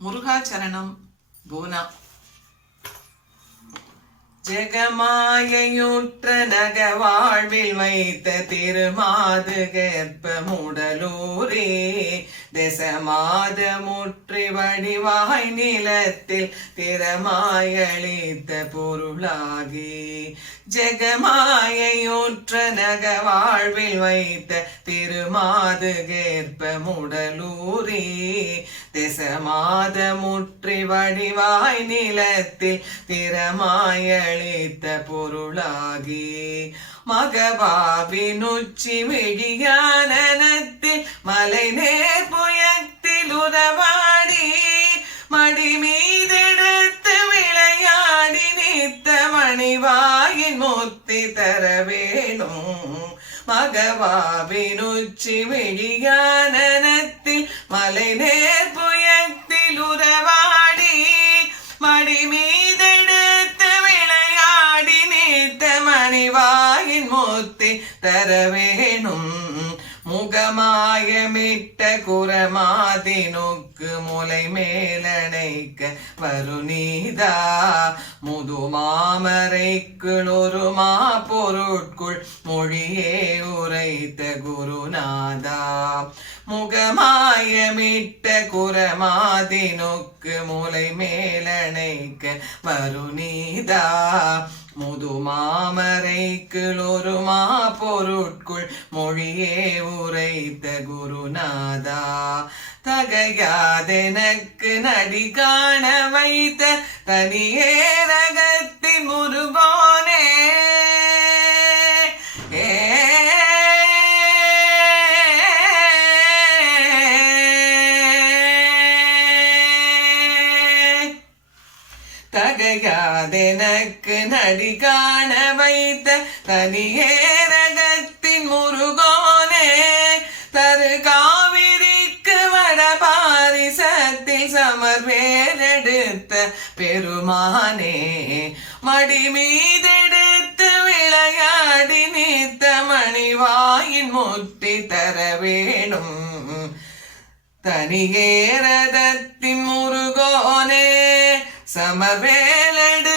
முருகாச்சரணம் பூனா. ஜெகமாயுற்ற நக வாழ்வில் வைத்த திருமாது கற்ப முடலூரே தசமாத முற்றி வடிவாய் நிலத்தில் திறமாயளித்த பொருளாகி ஜெகமாயுற்ற நக வாழ்வில் வைத்த திருமாது கற்ப முடலூரே தசமாத முற்றி வடிவாய் நிலத்தில் திறமாயளித்த பொருளாகி மகபாவினுச்சி விழியானத்தில் மலை நேர் புயத்தில் உறவாடி மடி மீதெடுத்து விளையாடி நித்த மணிவாயின் முத்தி தர வேணும். மகவாவினுச்சி விழியானத்தில் மலை நேர் புயத்தில் உறவாடி மடி மீதெடுத்து விளையாடி நீத்த மணிவாயின் முத்தி தர வேணும். முகமாயமிட்ட குரமாதினுக்கு முலை மேலணைக்க வருநீதா முதுமாமரைக்குள் ஒரு மா பொருட்குள் மொழியே உரைத்த குருநாதா. முகமாயமிட்ட குரமாதினுக்கு முலை மேலணைக்க வருநீதா முதுமாமரைக்குள் ஒரு மா பொருட்குள் மொழியே உரைத்த குருநாதா. தகையாதெனக்கு நடி காண வைத்த தனியே ரகத்தின் முருகோனே தகையாதெனக்கு நடி காண வைத்த தனியே ரகத்தின் முருகோனே தரு காவிரிக்கு வடபாரிசத்தில் சமர்வேலெடுத்த பெருமானே மடி மீதெடுத்து விளையாடி நீத்த மணிவாயின் முத்தி தர வேணும். தனியே ரதத்தின் முருகோனே சமர்வேலெடு